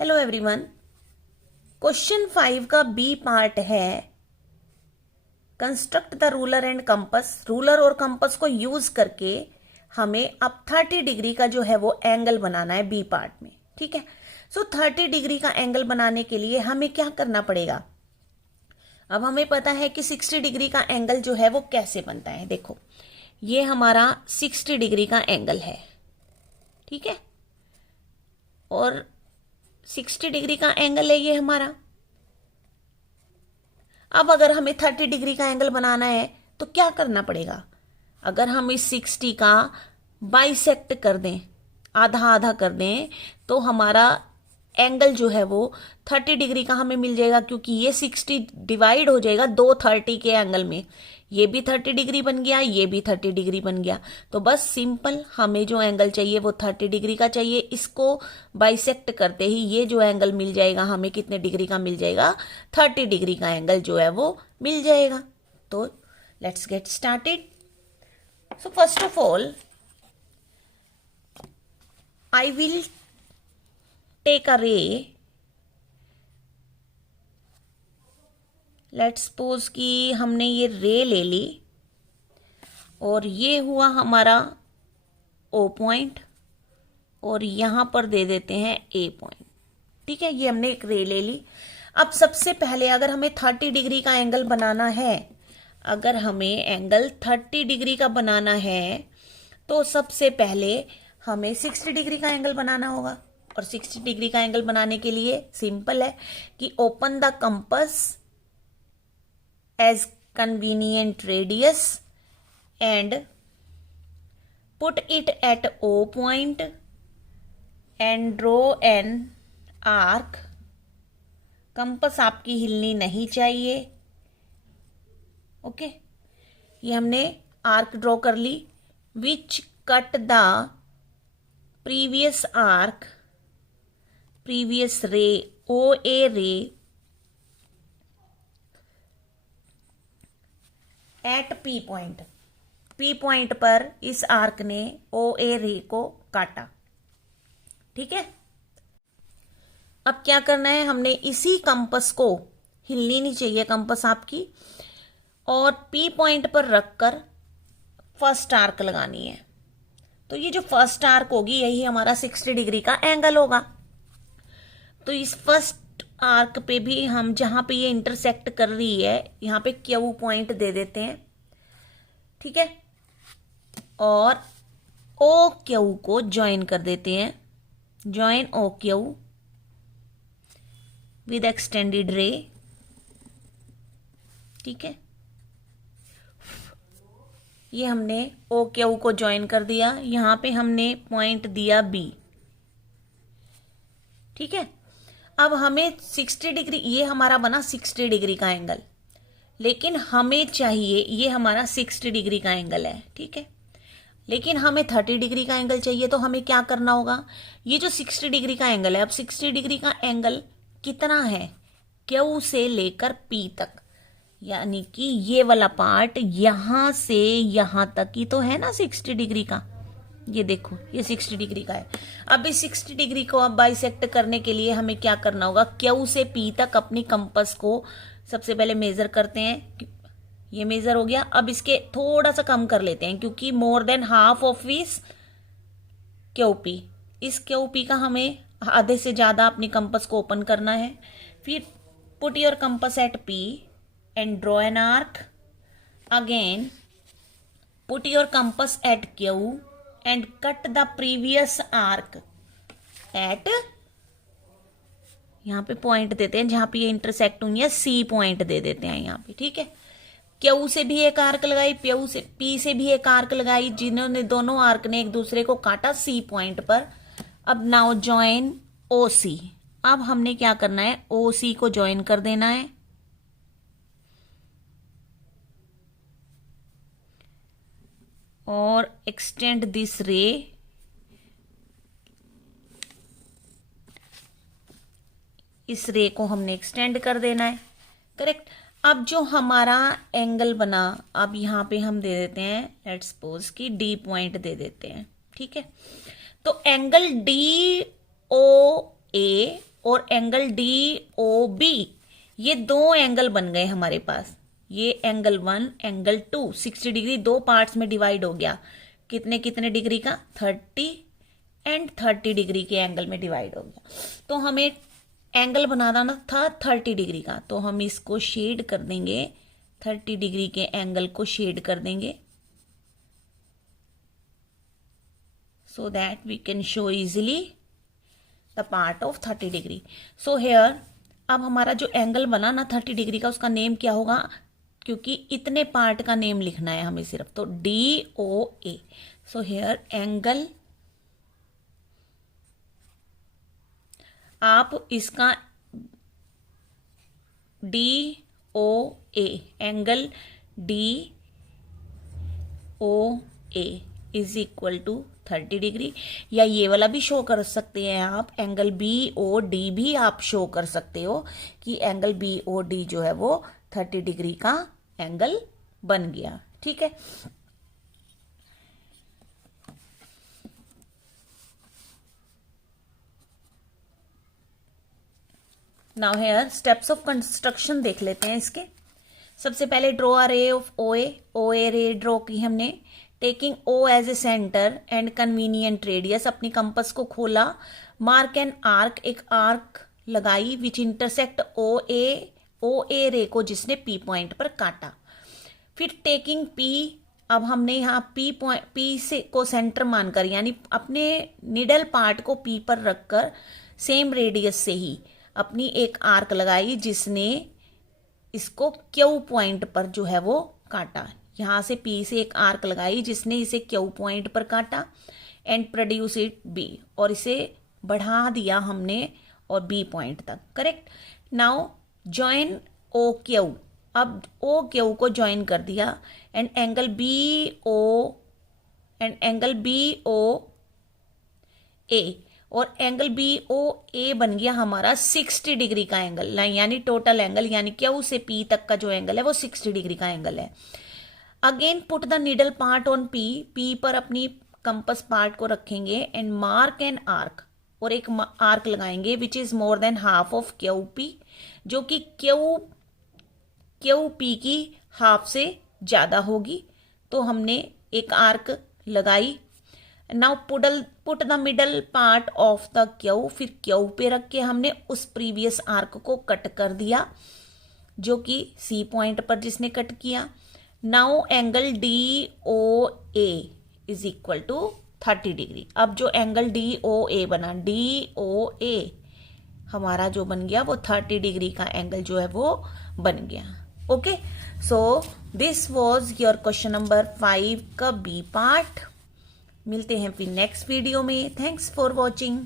Hello everyone. Question 5 का B part है construct the ruler and compass. Ruler और compass को यूज करके हमें अब 30 डिग्री का जो है वो एंगल बनाना है बी पार्ट में। ठीक है। सो 30 डिग्री का एंगल बनाने के लिए हमें क्या करना पड़ेगा। अब हमें पता है कि 60 डिग्री का एंगल जो है वो कैसे बनता है। देखो, ये हमारा 60 डिग्री का एंगल है। ठीक है। और 60 डिग्री का एंगल है ये हमारा। अब अगर हमें 30 डिग्री का एंगल बनाना है तो क्या करना पड़ेगा। अगर हम इस 60 का बाइसेक्ट कर दें, आधा आधा कर दें, तो हमारा एंगल जो है वो 30 डिग्री का हमें मिल जाएगा, क्योंकि ये 60 डिवाइड हो जाएगा दो 30 के एंगल में। ये भी 30 डिग्री बन गया, ये भी 30 डिग्री बन गया। तो बस सिंपल हमें जो एंगल चाहिए वो 30 डिग्री का चाहिए। इसको बाइसेक्ट करते ही ये जो एंगल मिल जाएगा हमें कितने डिग्री का मिल जाएगा, 30 डिग्री का एंगल जो है वो मिल जाएगा। तो let's get started. So first of all I will take a ray. Let's suppose कि हमने ये रे ले ली और ये हुआ हमारा ओ पॉइंट और यहां पर दे देते हैं ए पॉइंट। ठीक है, ये हमने एक रे ले ली। अब सबसे पहले अगर हमें 30 डिग्री का एंगल बनाना है, अगर हमें एंगल 30 डिग्री का बनाना है तो सबसे पहले हमें 60 डिग्री का एंगल बनाना होगा। और 60 डिग्री का एंगल बनाने के लिए सिंपल है कि open the compass as convenient radius and put it at O point and draw an arc। Compass आपकी हिलनी नहीं चाहिए। ओके, ये हमने आर्क ड्रॉ कर ली। Which cut the previous arc, previous ray, O A ray at P point. P point पर इस arc ने ओ ए रे को काटा। ठीक है। अब क्या करना है, हमने इसी कंपस को, हिलनी नहीं चाहिए कंपस आपकी, और पी पॉइंट पर रखकर फर्स्ट आर्क लगानी है। तो ये जो फर्स्ट आर्क होगी यही हमारा 60 डिग्री का एंगल होगा। तो इस फर्स्ट आर्क पे भी हम, जहां पे ये इंटरसेक्ट कर रही है, यहां पे क्यू पॉइंट दे देते हैं। ठीक है। और ओ क्यू को ज्वाइन कर देते हैं। Join O Q with extended ray. ठीक है, ये हमने ओ क्यू को ज्वाइन कर दिया। यहां पे हमने पॉइंट दिया बी। ठीक है। अब हमें 60 डिग्री, ये हमारा बना 60 डिग्री का एंगल, लेकिन हमें चाहिए, ये हमारा 60 डिग्री का एंगल है। ठीक है, लेकिन हमें 30 डिग्री का एंगल चाहिए। तो हमें क्या करना होगा, ये जो 60 डिग्री का एंगल है, अब 60 डिग्री का एंगल कितना है, क्यू से लेकर पी तक, यानी कि ये वाला पार्ट यहां से यहां तक ही तो है ना 60 डिग्री का। ये देखो, ये 60 डिग्री का है। अब इस 60 डिग्री को अब बाइसेक्ट करने के लिए हमें क्या करना होगा, क्यू से पी तक अपनी कंपस को सबसे पहले मेजर करते हैं। ये मेजर हो गया। अब इसके थोड़ा सा कम कर लेते हैं, क्योंकि मोर देन हाफ ऑफ इस क्यू पी, इस क्यू पी का हमें आधे से ज्यादा अपनी कंपस को ओपन करना है। फिर put your compass at P and draw an arc. Again put your compass at Q and cut the previous arc at, यहां पे पॉइंट देते हैं जहां पे ये इंटरसेक्ट हुई है, सी पॉइंट दे देते हैं यहां पे। ठीक है, क्यू से भी एक आर्क लगाई, प्यू से, पी से भी एक आर्क लगाई, जिन्होंने दोनों आर्क ने एक दूसरे को काटा सी पॉइंट पर। अब नाउ ज्वाइन ओ सी। अब हमने क्या करना है, ओ सी को ज्वाइन कर देना है। और एक्सटेंड दिस रे, इस रे को हमने एक्सटेंड कर देना है। करेक्ट। अब जो हमारा एंगल बना, अब यहां पे हम दे देते हैं, लेट्स सपोज कि डी पॉइंट दे देते हैं। ठीक है, तो एंगल डी ओ ए और एंगल DOB, ये दो एंगल बन गए हमारे पास। ये एंगल 1, एंगल 2, 60 डिग्री दो पार्ट्स में डिवाइड हो गया। कितने कितने डिग्री का? 30 एंड 30 डिग्री के एंगल में डिवाइड हो गया। तो हमें एंगल बनाना था 30 डिग्री का, तो हम इसको शेड कर देंगे, 30 डिग्री के एंगल को शेड कर देंगे, so that we can show easily the part of 30 degree. so here अब हमारा जो एंगल बना ना 30 डिग्री का, उसका नेम क्या होगा? क्योंकि इतने पार्ट का नेम लिखना है हमें सिर्फ, तो DOA। so here एंगल, आप इसका DOA, angle DOA is equal to 30 degree, या ये वाला भी शो कर सकते हैं आप, एंगल BOD भी आप शो कर सकते हो कि एंगल BOD जो है वो 30 डिग्री का एंगल बन गया। ठीक है, now here steps of construction देख लेते हैं इसके। सबसे पहले draw a ray of OA रे ड्रॉ की हमने, taking O as a centre and convenient radius, अपनी कंपस को खोला, मार्क एन आर्क, एक आर्क लगाई, विच इंटरसेक्ट OA रे को जिसने P पॉइंट पर काटा। फिर टेकिंग P, अब हमने यहाँ P से को सेंटर मानकर, यानी अपने निडल पार्ट को P पर रखकर सेम रेडियस से ही अपनी एक आर्क लगाई जिसने इसको Q पॉइंट पर जो है वो काटा। यहाँ से P से एक आर्क लगाई जिसने इसे Q पॉइंट पर काटा, एंड प्रोड्यूस इट B, और इसे बढ़ा दिया हमने और B पॉइंट तक। करेक्ट। नाउ जॉइन OQ, अब OQ को ज्वाइन कर दिया, एंड एंगल BOA, और एंगल BOA बन गया हमारा 60 डिग्री का एंगल, यानी टोटल एंगल, यानी Q से P तक का जो एंगल है वो 60 डिग्री का एंगल है। Again put the needle part on P पर अपनी कंपस पार्ट को रखेंगे, एंड मार्क एन आर्क, और एक आर्क लगाएंगे which is more than half of QP, जो कि QP की हाफ से ज्यादा होगी। तो हमने एक आर्क लगाई। Now put the middle part of the Q, फिर Q पे रख के हमने उस प्रीवियस आर्क को कट कर दिया जो कि C पॉइंट पर जिसने कट किया। Now angle DOA is equal to 30 degree. अब जो एंगल DOA बना, DOA हमारा जो बन गया वो 30 डिग्री का एंगल जो है वो बन गया। Okay, so this was your question number 5 का B पार्ट। मिलते हैं फिर नेक्स्ट वीडियो में। Thanks for watching.